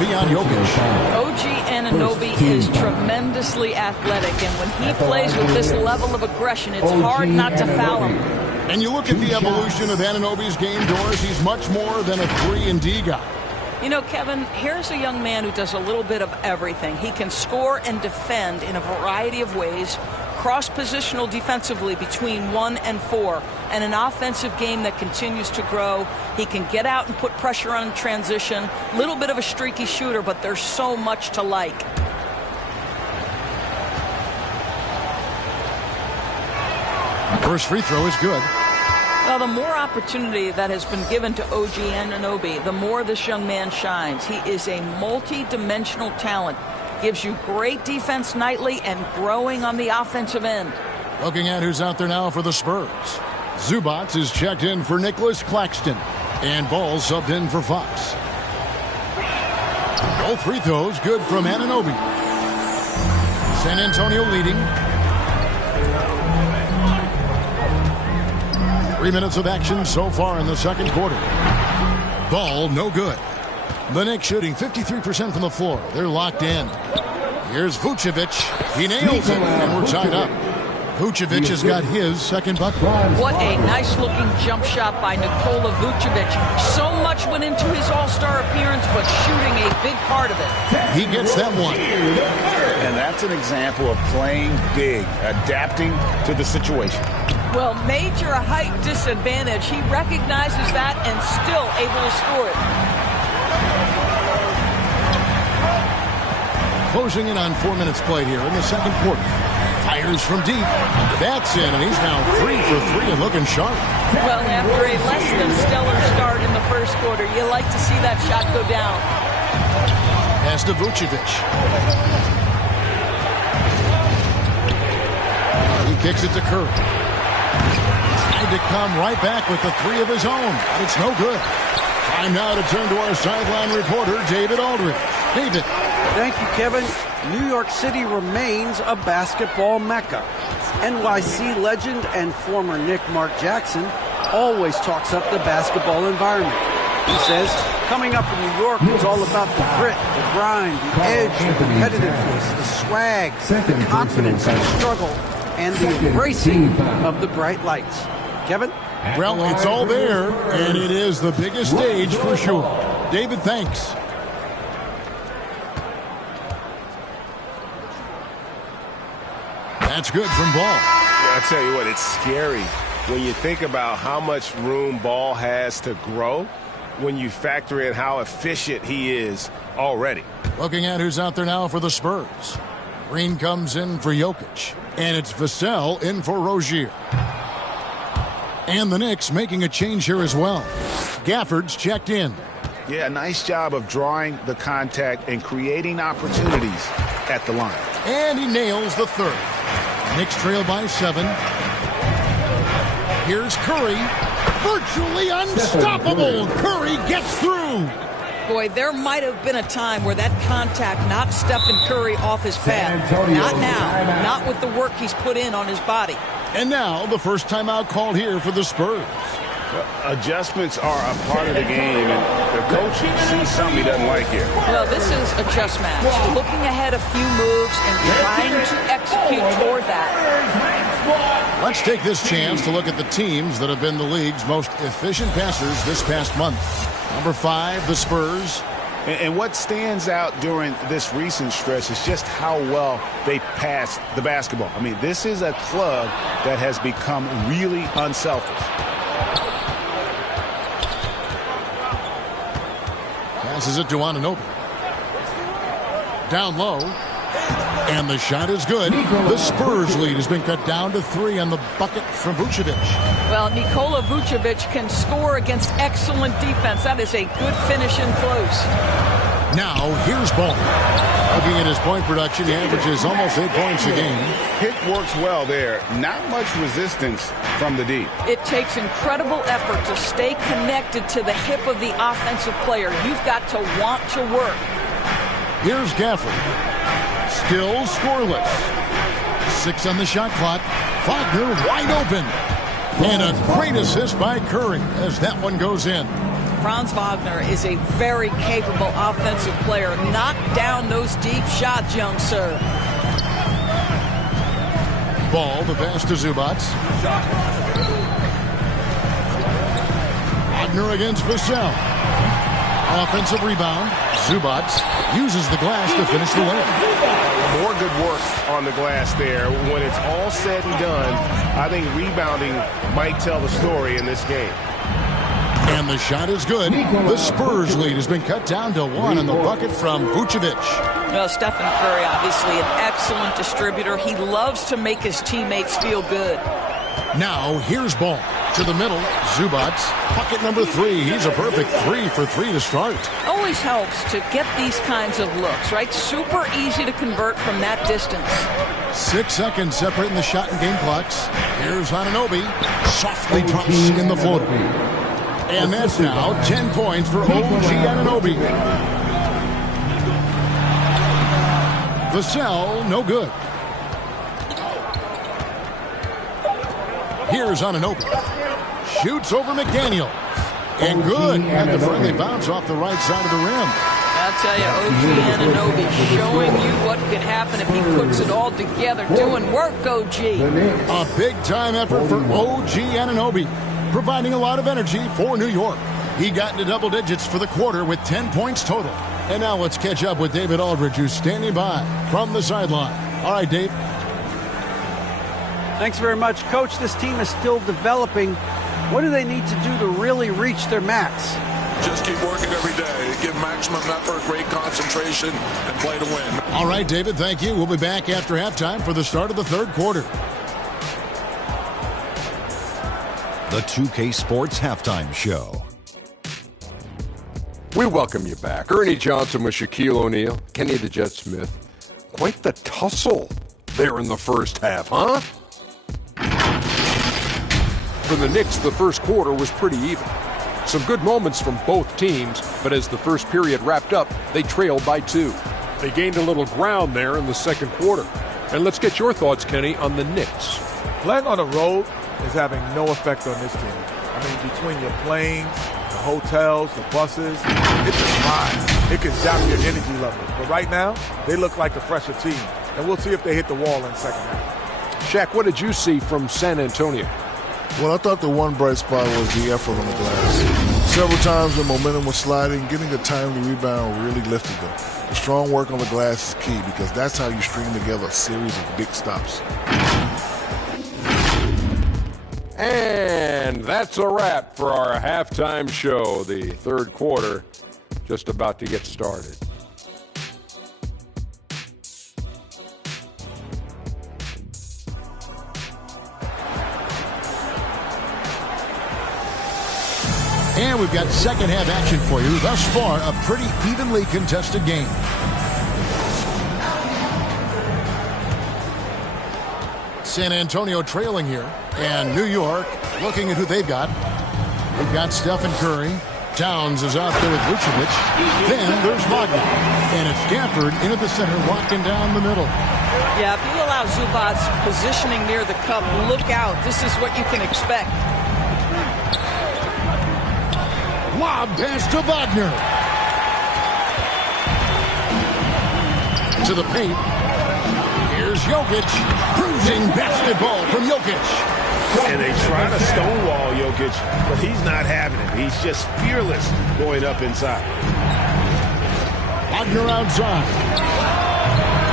be on Jokic. OG Anunoby is tremendously athletic, and when he plays with this level of aggression, it's hard not to foul him. And you look at the evolution of Anunoby's game, Doris, he's much more than a 3-and-D guy. You know, Kevin, here's a young man who does a little bit of everything. He can score and defend in a variety of ways, cross-positional defensively between 1 and 4, and an offensive game that continues to grow. He can get out and put pressure on transition. A little bit of a streaky shooter, but there's so much to like. First free throw is good. Well, the more opportunity that has been given to OG Anunoby, the more this young man shines. He is a multi-dimensional talent. Gives you great defense nightly and growing on the offensive end. Looking at who's out there now for the Spurs. Zubac is checked in for Nicholas Claxton. And Ball subbed in for Fox. Both free throws good from Anunoby. San Antonio leading. 3 minutes of action so far in the second quarter. Ball no good. The Knicks shooting 53% from the floor. They're locked in. Here's Vucevic. He nails it, and we're tied up. Vucevic has got his second bucket. What a nice-looking jump shot by Nikola Vucevic. So much went into his all-star appearance, but shooting a big part of it. He gets that one. And that's an example of playing big, adapting to the situation. Well, major height disadvantage. He recognizes that and still able to score it. Closing in on 4 minutes played here in the second quarter. Fires from deep. That's in, and he's now 3 for 3 and looking sharp. Well, after a less than stellar start in the first quarter, you like to see that shot go down. Pass to Vucevic. He kicks it to Curry. Tried to come right back with the 3 of his own, but it's no good. Time now to turn to our sideline reporter, David Aldridge. David. Thank you, Kevin. New York City remains a basketball mecca. NYC legend and former Knick Mark Jackson always talks up the basketball environment. He says, coming up in New York is all about the grit, the grind, the edge, the competitiveness, the swag, the confidence and struggle, and the embracing of the bright lights. Kevin? Well, it's all there, and it is the biggest stage for sure. David, thanks. That's good from Ball. I tell you what, it's scary when you think about how much room Ball has to grow when you factor in how efficient he is already. Looking at who's out there now for the Spurs. Green comes in for Jokic, and it's Vassell in for Rozier. And the Knicks making a change here as well. Gafford's checked in. Yeah, nice job of drawing the contact and creating opportunities at the line. And he nails the third. Knicks trail by 7. Here's Curry. Virtually unstoppable. Curry gets through. Boy, there might have been a time where that contact knocked Stephen Curry off his path. Not now. Not with the work he's put in on his body. And now the first timeout called here for the Spurs. Adjustments are a part of the game, and the coach sees something he doesn't like here. Well, this is a chess match. Looking ahead a few moves and trying to execute toward that. Let's take this chance to look at the teams that have been the league's most efficient passers this past month. Number 5, the Spurs. And what stands out during this recent stretch is just how well they pass the basketball. I mean, this is a club that has become really unselfish. Passes it to Anunoby. Down low. And the shot is good. The Spurs lead has been cut down to 3 on the bucket from Vucevic. Well, Nikola Vucevic can score against excellent defense. That is a good finish in close. Now, here's Ball. Looking at his point production, he averages almost 8 points a game. Pick works well there. Not much resistance from the D. It takes incredible effort to stay connected to the hip of the offensive player. You've got to want to work. Here's Gafford. Still scoreless. 6 on the shot clock. Wagner wide open. And a great assist by Curry as that one goes in. Franz Wagner is a very capable offensive player. Knock down those deep shots, young sir. Ball, the pass to Zubac. Wagner against Vassell. Offensive rebound. Zubac uses the glass to finish the win. More good work on the glass there. When it's all said and done, I think rebounding might tell the story in this game. And the shot is good. The Spurs lead has been cut down to 1 on the bucket from Vucevic. Well, Stephen Curry, obviously an excellent distributor. He loves to make his teammates feel good. Now, here's Ball to the middle. Zubac, bucket number 3. He's a perfect 3 for 3 to start. Always helps to get these kinds of looks, right? Super easy to convert from that distance. 6 seconds separating the shot and game clocks. Here's Anunoby. Softly drops in the floater. And that's now 10 points for OG Anunoby. Vassell, no good. Here's Anunoby. Shoots over McDaniel. And good. And the friendly bounce off the right side of the rim. I'll tell you, OG Anunoby showing you what could happen if he puts it all together. Doing work, OG. A big-time effort for OG Anunoby, providing a lot of energy for New York. He got into double digits for the quarter with 10 points total. And now let's catch up with David Aldridge, who's standing by from the sideline. All right, Dave. Thanks very much, Coach. This team is still developing. What do they need to do to really reach their max? Just keep working every day. Give maximum effort, great concentration, and play to win. All right, David, thank you. We'll be back after halftime for the start of the third quarter. The 2K Sports Halftime Show. We welcome you back. Ernie Johnson with Shaquille O'Neal, Kenny the Jet Smith. Quite the tussle there in the first half, huh? For the Knicks, the first quarter was pretty even. Some good moments from both teams, but as the first period wrapped up, they trailed by 2. They gained a little ground there in the second quarter. And let's get your thoughts, Kenny, on the Knicks. Playing on the road is having no effect on this team. I mean, between your planes, the hotels, the buses, it just flies. It can zap your energy level. But right now, they look like the fresher team. And we'll see if they hit the wall in the second half. Shaq, what did you see from San Antonio? Well, I thought the one bright spot was the effort on the glass. Several times when momentum was sliding, getting a timely rebound really lifted them. The strong work on the glass is key because that's how you string together a series of big stops. And that's a wrap for our halftime show. The third quarter just about to get started. And we've got second half action for you. Thus far, a pretty evenly contested game. San Antonio trailing here. And New York looking at who they've got. They've got Stephen Curry. Towns is out there with Vucevic. Then there's Wagner. And it's Gafford into the center, walking down the middle. Yeah, if you allow Zubac positioning near the cup, look out. This is what you can expect. Lob pass to Wagner. To the paint. Here's Jokic. Cruising basketball from Jokic. And they try to stonewall Jokic, but he's not having it. He's just fearless going up inside. Wagner outside.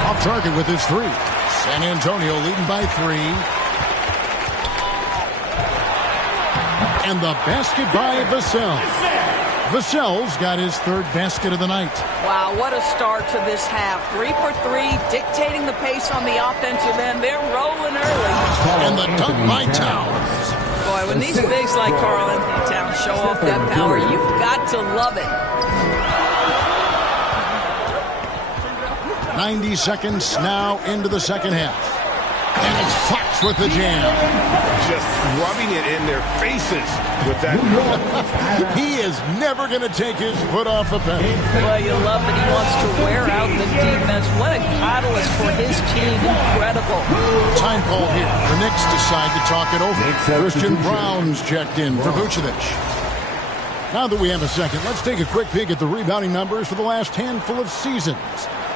Off target with his 3. San Antonio leading by 3. And the basket by Vassell. Vassell's got his third basket of the night. Wow, what a start to this half. 3 for 3, dictating the pace on the offensive end. They're rolling early. And the dunk by Towns. Boy, when these bigs like Karl Anthony Towns show off that power, you've got to love it. 90 seconds now into the second half. And it's Fox with the jam. Just rubbing it in their faces with that. He is never going to take his foot off the pedal. Well, you love that he wants to wear out the defense. What a catalyst for his team. Incredible. Time call here. The Knicks decide to talk it over. Christian Brown's checked in for Vucevic. Now that we have a second, let's take a quick peek at the rebounding numbers for the last handful of seasons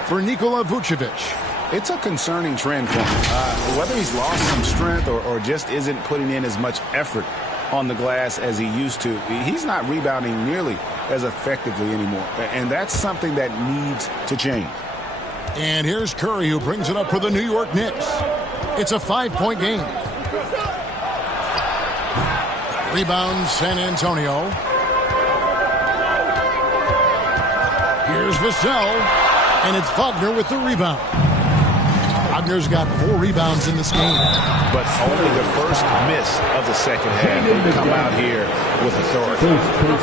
for Nikola Vucevic. It's a concerning trend for him. Whether he's lost some strength or just isn't putting in as much effort on the glass as he used to, he's not rebounding nearly as effectively anymore. And that's something that needs to change. And here's Curry, who brings it up for the New York Knicks. It's a 5-point game. Rebound, San Antonio. Here's Vassell, and it's Wagner with the rebound. Wagner's got 4 rebounds in this game. But only the first miss of the second half. They come out here with authority.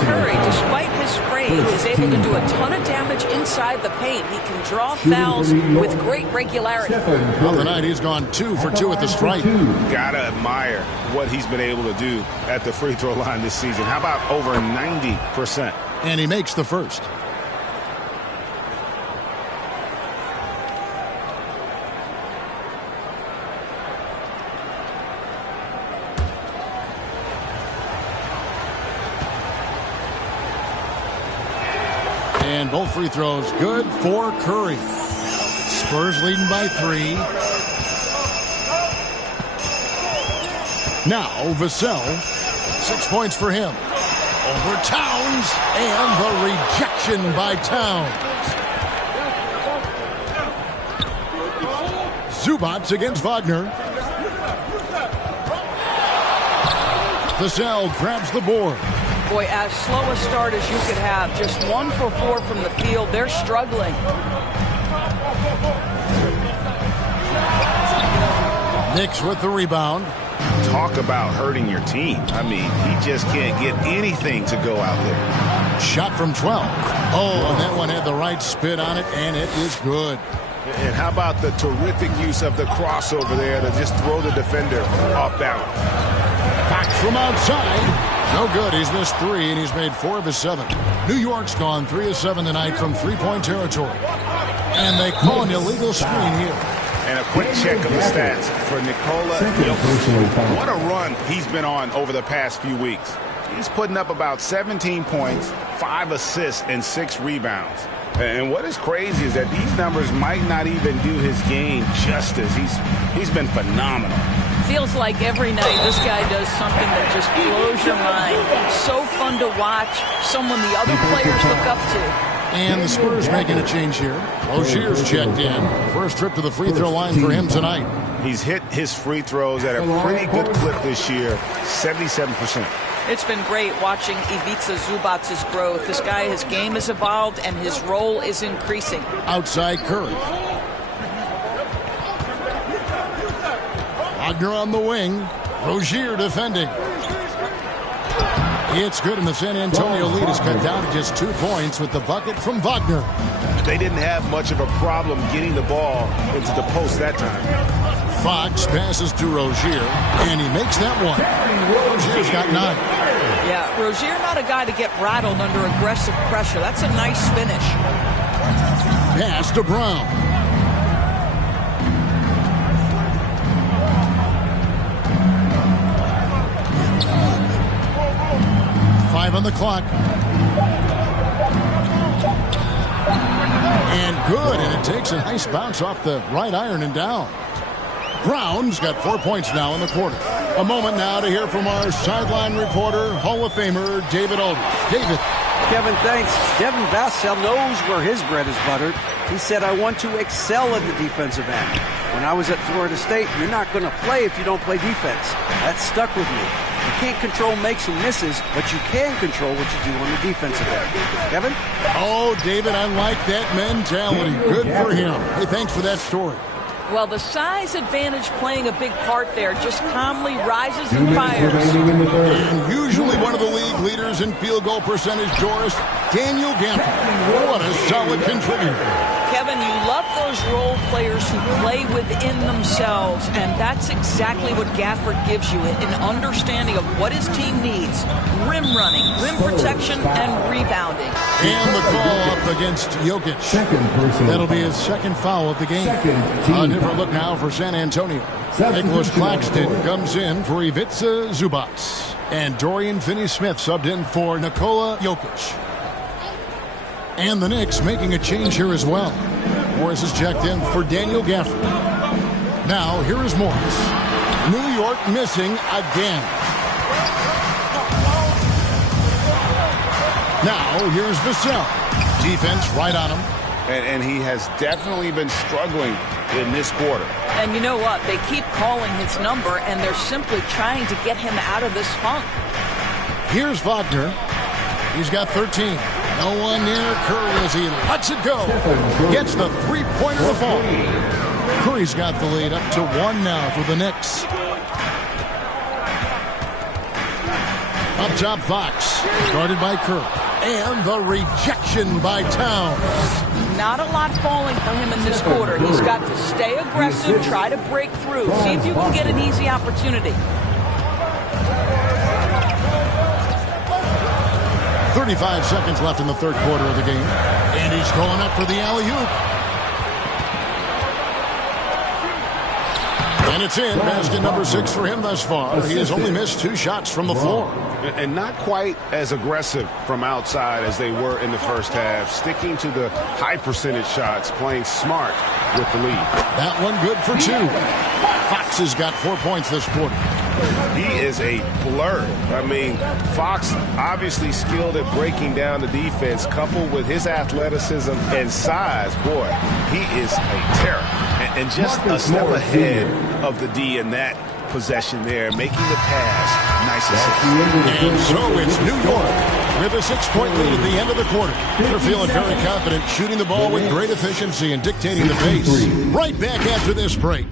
Curry, despite his frame, is able to do a ton of damage inside the paint. He can draw fouls with great regularity. On the night, he's gone 2 for 2 at the stripe. Gotta admire what he's been able to do at the free throw line this season. How about over 90%? And he makes the first. And both free throws good for Curry. Spurs leading by 3. Now Vassell, 6 points for him. Over Towns, and the rejection by Towns. Zubac against Wagner. Vassell grabs the board. Boy, as slow a start as you could have. Just 1 for 4 from the field. They're struggling. Knicks with the rebound. Talk about hurting your team. I mean, he just can't get anything to go out there. Shot from 12. Oh, and that one had the right spin on it, and it is good. And how about the terrific use of the crossover there to just throw the defender off balance. Back from outside. No good. He's missed 3, and he's made 4 of his 7. New York's gone 3 of 7 tonight from 3-point territory. And they call an illegal screen here. And a quick check of the stats for Nikola Jokic. What a run he's been on over the past few weeks. He's putting up about 17 points, 5 assists, and 6 rebounds. And what is crazy is that these numbers might not even do his game justice. He's been phenomenal. Feels like every night this guy does something that just blows your mind. So fun to watch, someone the other players look up to. And the Spurs making a change here. Rozier's checked in. First trip to the free throw line for him tonight. He's hit his free throws at a pretty good clip this year, 77%. It's been great watching Ivica Zubac's growth. This guy, his game has evolved and his role is increasing. Outside Curry. Wagner on the wing. Rozier defending. It's good, and the San Antonio lead is cut down to just 2 points with the bucket from Wagner. They didn't have much of a problem getting the ball into the post that time. Fox passes to Rozier, and he makes that one. Rozier's got 9. Yeah, Rozier not a guy to get rattled under aggressive pressure. That's a nice finish. Pass to Brown. On the clock. And good, and it takes a nice bounce off the right iron and down. Brown's got 4 points now in the quarter. A moment now to hear from our sideline reporter, Hall of Famer David Aldridge. David. Kevin, thanks. Devin Vassell knows where his bread is buttered. He said, I want to excel at the defensive end. When I was at Florida State, you're not going to play if you don't play defense. That stuck with me. You can't control makes and misses, but you can control what you do on the defensive end. Kevin? Oh, David, I like that mentality. Good for him. Hey, thanks for that story. Well, the size advantage playing a big part there. Just calmly rises and fires. And usually one of the league leaders in field goal percentage, Doris, Daniel Gafford. What a solid contributor. Kevin, you love those role players who play within themselves, and that's exactly what Gafford gives you, an understanding of what his team needs. Rim running, rim protection, and rebounding. And the call up against Jokic. That'll be his second foul of the game. A different look now for San Antonio. Nicholas Claxton comes in for Ivica Zubac. And Dorian Finney-Smith subbed in for Nikola Jokic. And the Knicks making a change here as well. Morris is checked in for Daniel Gafford. Now, here is Morris. New York missing again. Now, here's Vassell. Defense right on him. And he has definitely been struggling in this quarter. And you know what? They keep calling his number, and they're simply trying to get him out of this funk. Here's Wagner. He's got 13. No one near Curry as he lets it go. Gets the three-pointer to fall. Curry's got the lead up to 1 now for the Knicks. Up top, Fox. Guarded by Curry. And the rejection by Towns. Not a lot falling for him in this quarter. He's got to stay aggressive, try to break through. See if you can get an easy opportunity. 35 seconds left in the third quarter of the game. And he's going up for the alley-oop. And it's in. Basket number 6 for him thus far. He has only missed 2 shots from the floor. And not quite as aggressive from outside as they were in the first half. Sticking to the high percentage shots, playing smart with the lead. That one good for 2. Fox has got 4 points this quarter. He is a blur. I mean, Fox obviously skilled at breaking down the defense, coupled with his athleticism and size. Boy, he is a terror. And just a step ahead of the D in that possession there, making the pass nice and simple. And so it's New York with a 6-point lead at the end of the quarter. They're feeling very confident, shooting the ball with great efficiency and dictating the pace. Right back after this break.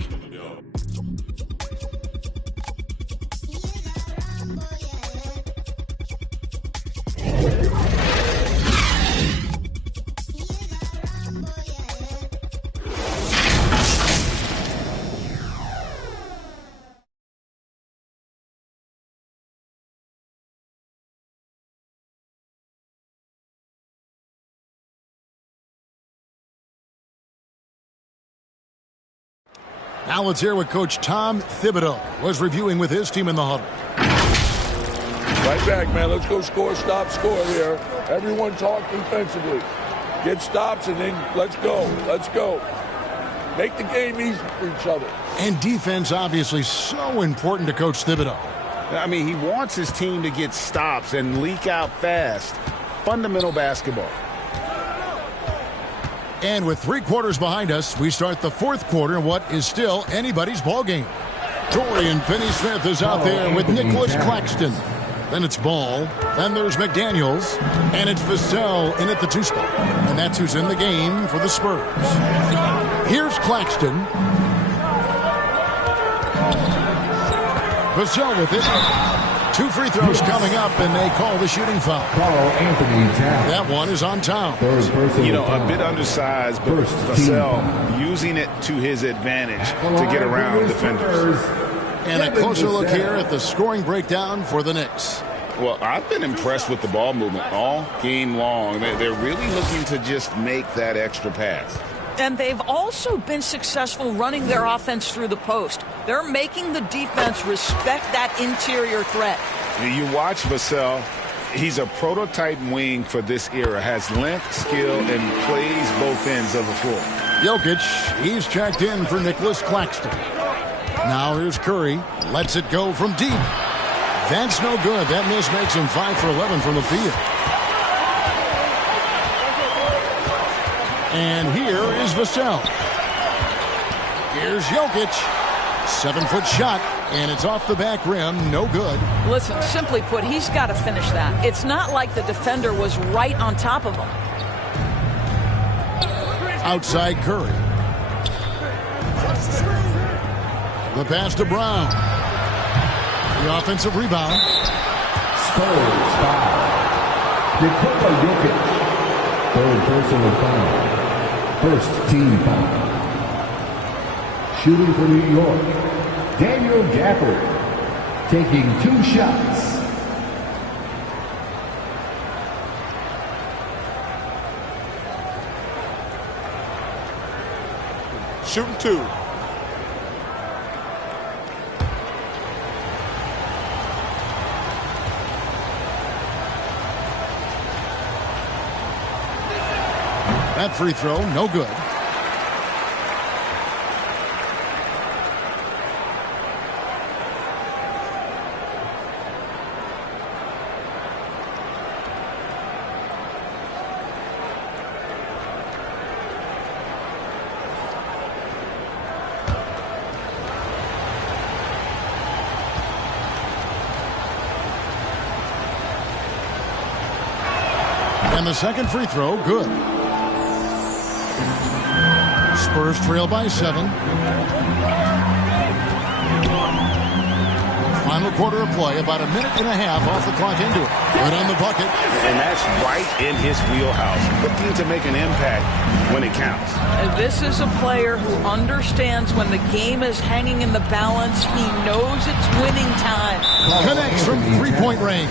Now let's hear what Coach Tom Thibodeau was reviewing with his team in the huddle. Right back, man. Let's go score, stop, score here. Everyone talk defensively. Get stops and then let's go. Let's go. Make the game easy for each other. And defense obviously so important to Coach Thibodeau. I mean, he wants his team to get stops and leak out fast. Fundamental basketball. And with 3 quarters behind us, we start the fourth quarter in what is still anybody's ball game. Dorian Finney-Smith is out there with Nicholas Claxton. Then it's Ball. Then there's McDaniels. And it's Vassell in at the 2 spot. And that's who's in the game for the Spurs. Here's Claxton. Vassell with it. 2 free throws coming up, and they call the shooting foul. That one is on Towns. You know, a bit undersized, but Vassell using it to his advantage to get around defenders. And a closer look here at the scoring breakdown for the Knicks. Well, I've been impressed with the ball movement all game long. They're really looking to just make that extra pass. And they've also been successful running their offense through the post. They're making the defense respect that interior threat. You watch Vassell. He's a prototype wing for this era. Has length, skill, and plays both ends of the floor. Jokic, he's checked in for Nicholas Claxton. Now here's Curry. Lets it go from deep. That's no good. That miss makes him 5 for 11 from the field. And here is Vassell. Here's Jokic. 7-foot shot, and it's off the back rim. No good. Listen, simply put, he's got to finish that. It's not like the defender was right on top of him. Outside Curry. The pass to Brown. The offensive rebound. Spurs foul. Nikola Jokic. Third personal foul. First team foul. Shooting for New York, Daniel Gafford, taking 2 shots. Shooting 2. That free throw, no good. And the second free throw, good. Spurs trail by 7. Final quarter of play, about a minute and a half off the clock into it. Good on the bucket. And that's right in his wheelhouse, looking to make an impact when it counts. And this is a player who understands when the game is hanging in the balance. He knows it's winning time. Connects from three-point range.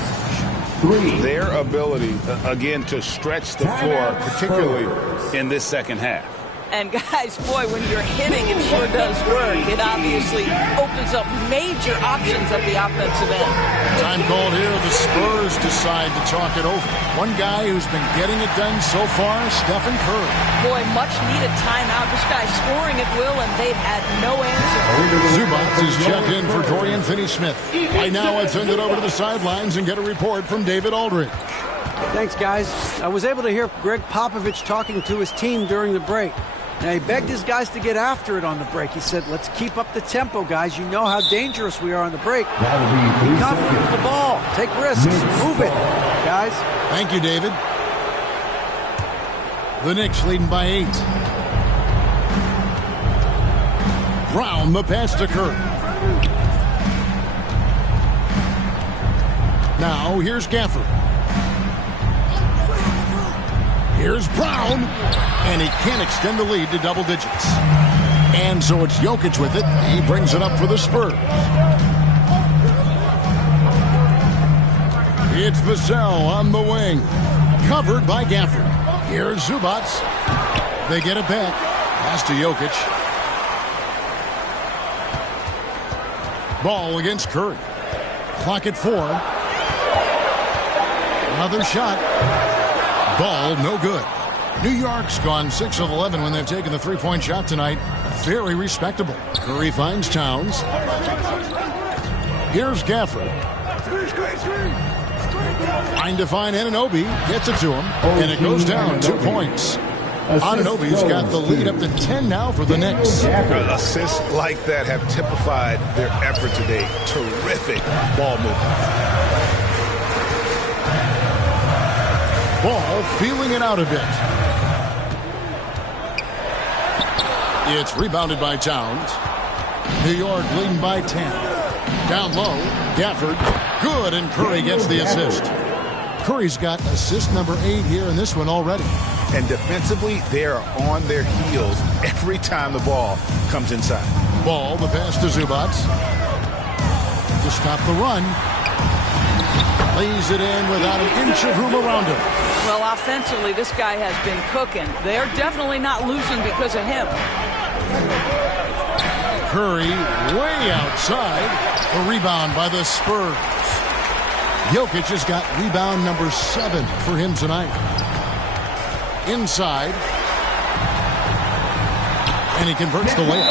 Their ability, again, to stretch the floor, particularly in this second half. And guys, boy, when you're hitting, it sure does work. It obviously opens up major options at the offensive end. Time called here. The Spurs decide to talk it over. One guy who's been getting it done so far, Stephen Curry. Boy, much needed timeout. This guy's scoring at will, and they've had no answer. Zubats is checked in for Dorian Finney-Smith. Right now, I'd send it over to the sidelines and get a report from David Aldridge. Thanks, guys. I was able to hear Greg Popovich talking to his team during the break. Now, he begged his guys to get after it on the break. He said, let's keep up the tempo, guys. You know how dangerous we are on the break. Be confident with the ball. Take risks. Move it, guys. Thank you, David. The Knicks leading by 8. Brown, the pass to Curry. Now, here's Gafford. Here's Brown, and he can't extend the lead to double digits. And so it's Jokic with it. He brings it up for the Spurs. It's Vassell on the wing, covered by Gafford. Here's Zubats. They get it back. Pass to Jokic. Ball against Curry. Clock at 4. Another shot. Ball, no good. New York's gone 6 of 11 when they've taken the three-point shot tonight. Very respectable. Curry finds Towns. Here's Gafford. Trying to find Anunoby. Gets it to him. And it goes down 2 points. Anunoby's got the lead up to 10 now for the Knicks. Assists like that have typified their effort today. Terrific ball movement. Ball feeling it out a bit. It's rebounded by Towns. New York leading by 10. Down low, Gafford. Good, and Curry gets the assist. Curry's got assist number 8 here in this one already. And defensively, they are on their heels every time the ball comes inside. Ball, the pass to Zubats. To stop the run. Lays it in without an inch of room around him. Well, offensively, this guy has been cooking. They're definitely not losing because of him. Curry way outside. A rebound by the Spurs. Jokic has got rebound number 7 for him tonight. Inside. And he converts the layup.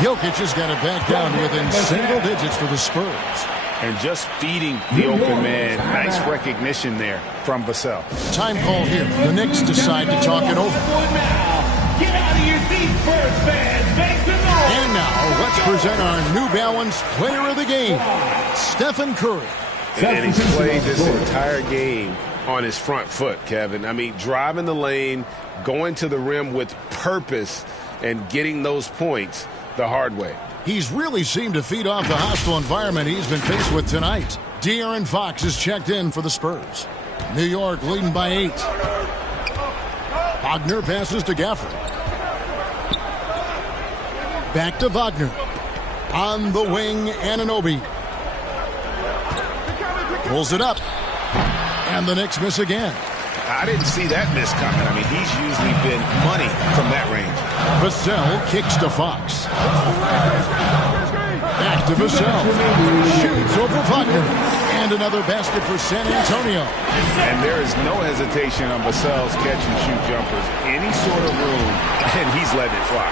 Jokic has got it back down to within single digits for the Spurs. And just feeding the open man. Nice recognition there from Vassell. Time call here. The Knicks decide to talk it over. Get out of your seats, Spurs fans. Make some noise. And now, let's present our New Balance player of the game, Stephen Curry. And he's played this entire game on his front foot, Kevin. I mean, driving the lane, going to the rim with purpose, and getting those points the hard way. He's really seemed to feed off the hostile environment he's been faced with tonight. De'Aaron Fox is checked in for the Spurs. New York leading by 8. Wagner passes to Gafford. Back to Wagner. On the wing, Anunoby. Pulls it up. And the Knicks miss again. I didn't see that miss coming. I mean, he's usually been money from that range. Vassell kicks to Fox. Back to Vassell. Shoots over Wagner. And And another basket for San Antonio. And there is no hesitation on Vassell's catch-and-shoot jumpers. Any sort of room, and he's letting it fly.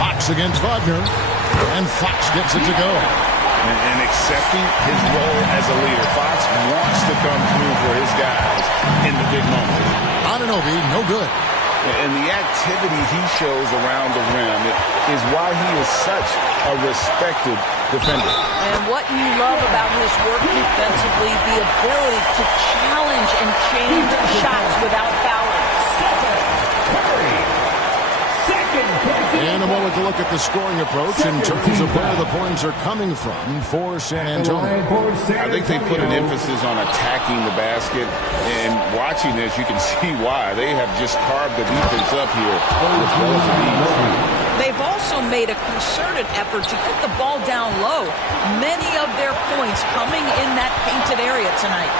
Fox against Wagner. And Fox gets it to go. And accepting his role as a leader. Fox wants to come through for his guys in the big moments. Anunoby, no good. And the activity he shows around the rim is why he is such a respected defender. And what you love about his work defensively, the ability to challenge and change shots without fouling. And a moment to look at the scoring approach in terms of where the points are coming from for San Antonio. I think they put an emphasis on attacking the basket. And watching this, you can see why. They have just carved the defense up here with relative ease. They've also made a concerted effort to get the ball down low. Many of their points coming in that painted area tonight.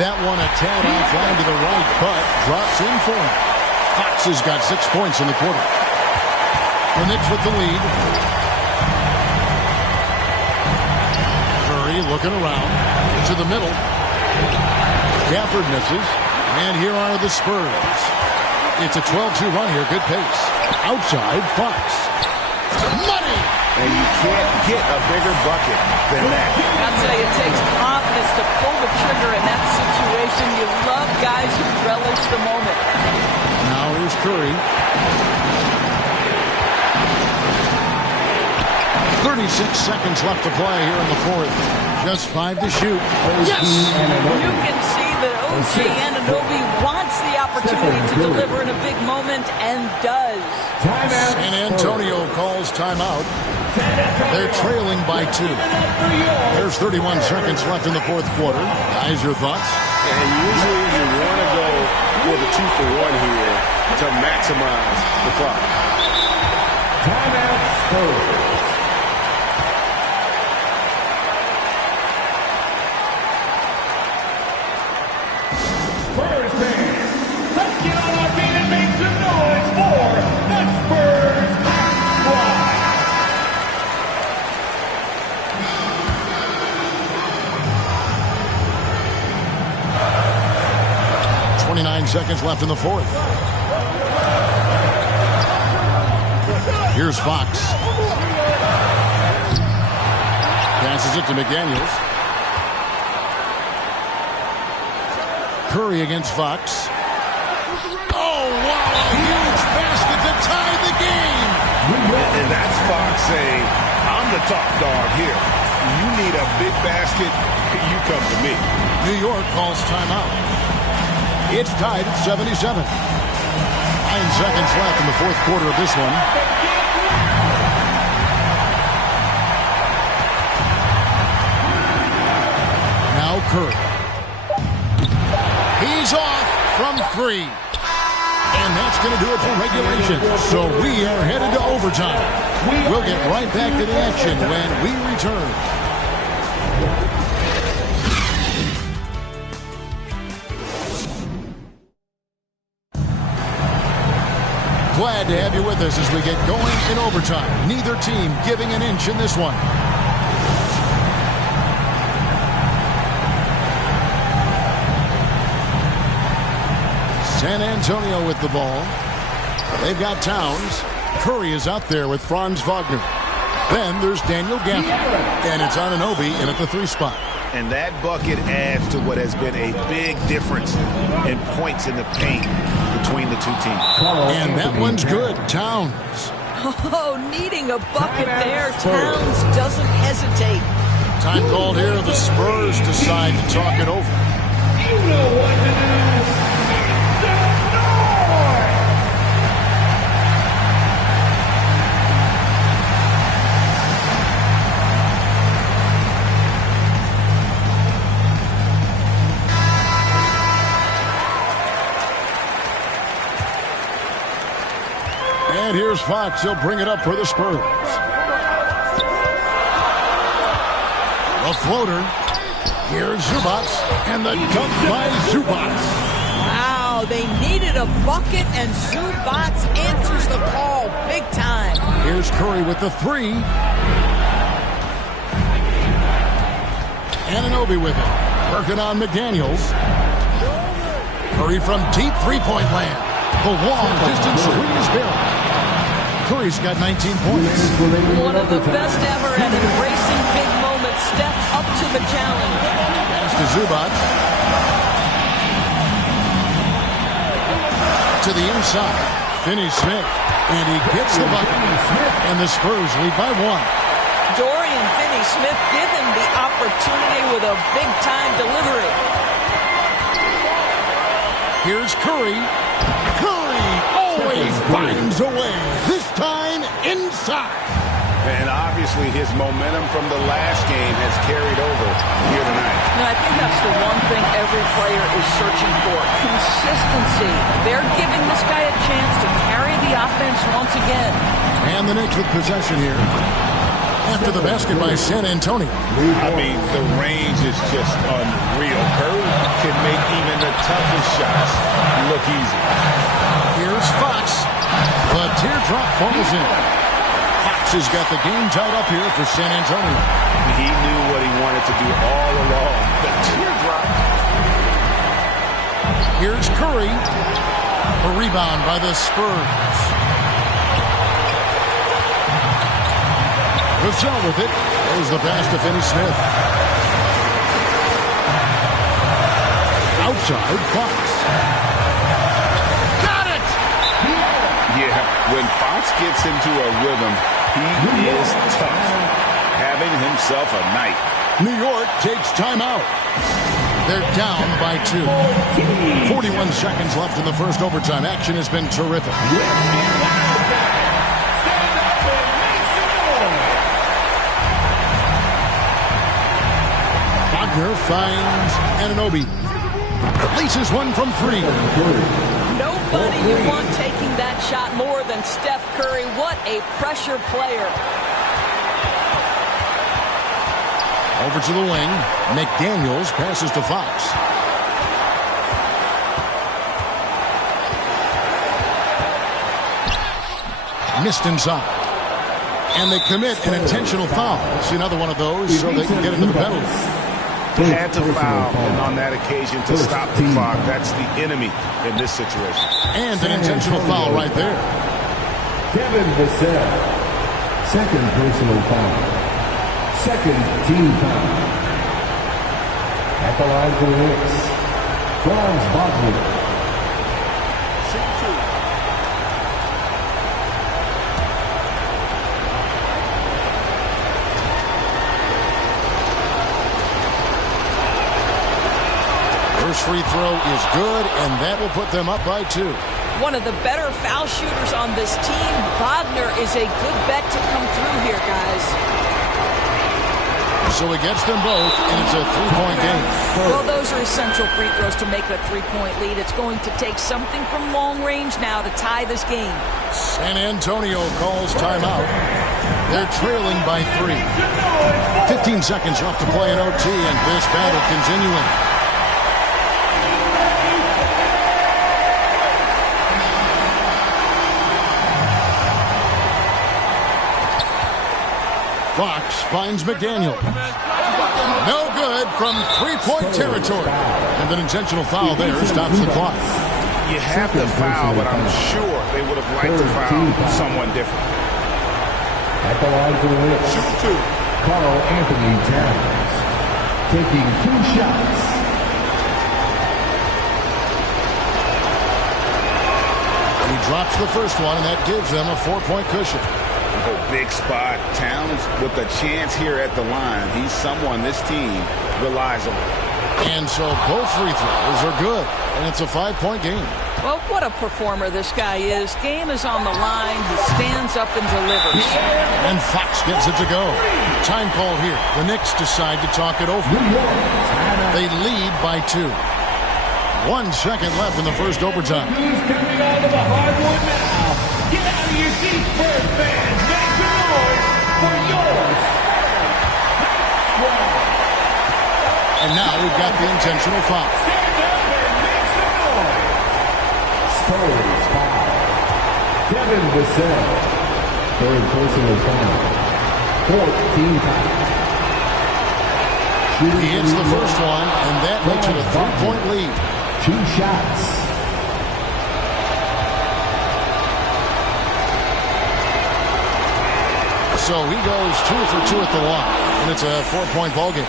That one a tad offline to the right, but drops in for him. Fox has got 6 points in the quarter. The Knicks with the lead. Curry looking around to the middle. Gafford misses. And here are the Spurs. It's a 12-2 run here. Good pace. Outside, Fox. Money! And you can't get a bigger bucket than that. I'll tell you, it takes confidence to pull the trigger in that situation. You love guys who relish the moment. Now here's Curry. 36 seconds left to play here in the fourth. Just 5 to shoot. Yes! You can see that OG Anunoby wants the opportunity to deliver in a big moment and does. San Antonio calls timeout. They're trailing by 2. There's 31 seconds left in the fourth quarter. Guys, your thoughts? And usually you want to go for the 2-for-1 here to maximize the clock. Timeout Spurs. Seconds left in the fourth. Here's Fox. Passes it to McDaniels. Curry against Fox. Oh, wow, a huge basket to tie the game. And that's Fox saying, I'm the top dog here. You need a big basket, you come to me. New York calls timeout. It's tied at 77. 9 seconds left in the fourth quarter of this one. Now Curry. He's off from 3. And that's going to do it for regulation. So we are headed to overtime. We'll get right back to the action when we return. Glad to have you with us as we get going in overtime. Neither team giving an inch in this one. San Antonio with the ball. They've got Towns. Curry is out there with Franz Wagner. Then there's Daniel Gafford. And it's Anunoby in at the 3 spot. And that bucket adds to what has been a big difference in points in the paint between the two teams. And that one's good. Towns. Oh, needing a bucket there. Towns doesn't hesitate. Time called here. The Spurs decide to talk it over. You know what to do. Make some noise. And here's Fox. He'll bring it up for the Spurs. A floater. Here's Zubac. And the dunk by Zubac. Wow, they needed a bucket, and Zubac answers the call big time. Here's Curry with the 3. Anunoby with it. Working on McDaniels. Curry from deep three-point land. The long distance three is good. Curry's got 19 points. One of the best ever at embracing big moments. Steph up to the challenge. Pass to Zubac. To the inside. Finney-Smith. And he gets the bucket. And the Spurs lead by 1. Dorian Finney-Smith given the opportunity with a big-time delivery. Here's Curry. Curry always finds a way. This time inside. And obviously his momentum from the last game has carried over here tonight. Now, I think that's the one thing every player is searching for. Consistency. They're giving this guy a chance to carry the offense once again. And the Knicks with possession here. After the basket by San Antonio. I mean, the range is just unreal. Curry can make even the toughest shots look easy. Here's Fox. The teardrop falls in. Fox has got the game tied up here for San Antonio. He knew what he wanted to do all along. The teardrop. Here's Curry. A rebound by the Spurs. Vassell with it. There's the pass to Finney-Smith. Outside, Fox. Got it! Yeah, when Fox gets into a rhythm, he is tough. Having himself a night. New York takes timeout. They're down by 2. 41 seconds left in the first overtime. Action has been terrific. Wagner finds Anunoby. Releases one from 3. Nobody you want taking that shot more than Steph Curry. What a pressure player. Over to the wing. McDaniels passes to Fox. Missed inside. And they commit an intentional foul. Let's see another one of those so they can get into the penalty. Had to foul on that occasion to stop the clock. That's the enemy in this situation. And an intentional foul right there. Kevin Vassell. Second personal foul. Second team foul. At the line for the Knicks, Franz Wagner. First free throw is good, and that will put them up by 2. One of the better foul shooters on this team. Wagner is a good bet to come through here, guys. So he gets them both, and it's a 3-point game. Well, those are essential free throws to make a 3-point lead. It's going to take something from long range now to tie this game. San Antonio calls timeout. They're trailing by 3. 15 seconds left to play in OT, and this battle continuing. Fox finds McDaniel. No good from 3-point territory. And an intentional foul there stops the clock. You have to foul, but I'm sure they would have liked to foul someone different. At the line for the Knicks, Shoot 2. Carl Anthony Towns taking 2 shots. He drops the first one, and that gives them a 4-point cushion. A big spot. Towns with a chance here at the line. He's someone this team relies on. And so both free throws are good, and it's a 5-point game. Well, what a performer this guy is. Game is on the line. He stands up and delivers. And Fox gets it to go. Time call here. The Knicks decide to talk it over. They lead by 2. 1 second left in the first overtime. Who's coming onto the hardwood now? Get out of your seats, Spurs fans. Make some noise for yours. And now we've got the intentional foul. Stand up and make some noise. Spurs foul. Kevin Vassell. Third personal foul. 14th foul. He hits the first one, and that makes it a 3-point lead. 2 shots. So he goes 2 for 2 at the line, and it's a 4-point ball game.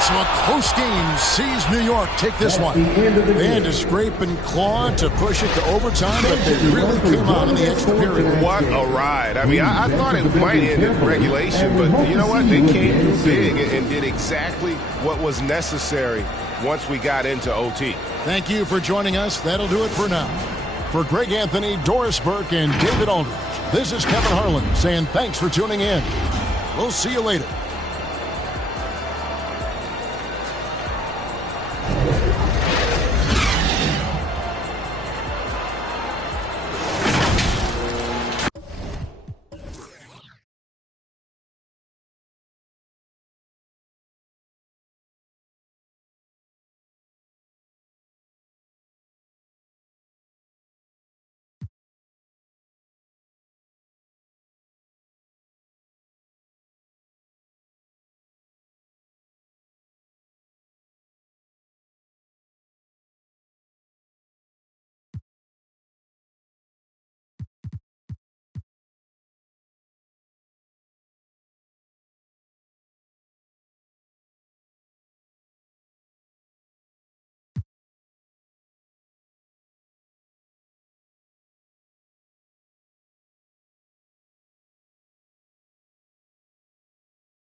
So a close game sees New York take this one. They had to scrape and claw to push it to overtime, but they really came out in the extra period. What a ride. I mean, I thought it might end in regulation, but you know what? They came through big and did exactly what was necessary once we got into OT. Thank you for joining us. That'll do it for now. For Greg Anthony, Doris Burke, and David Aldridge, this is Kevin Harlan saying thanks for tuning in. We'll see you later.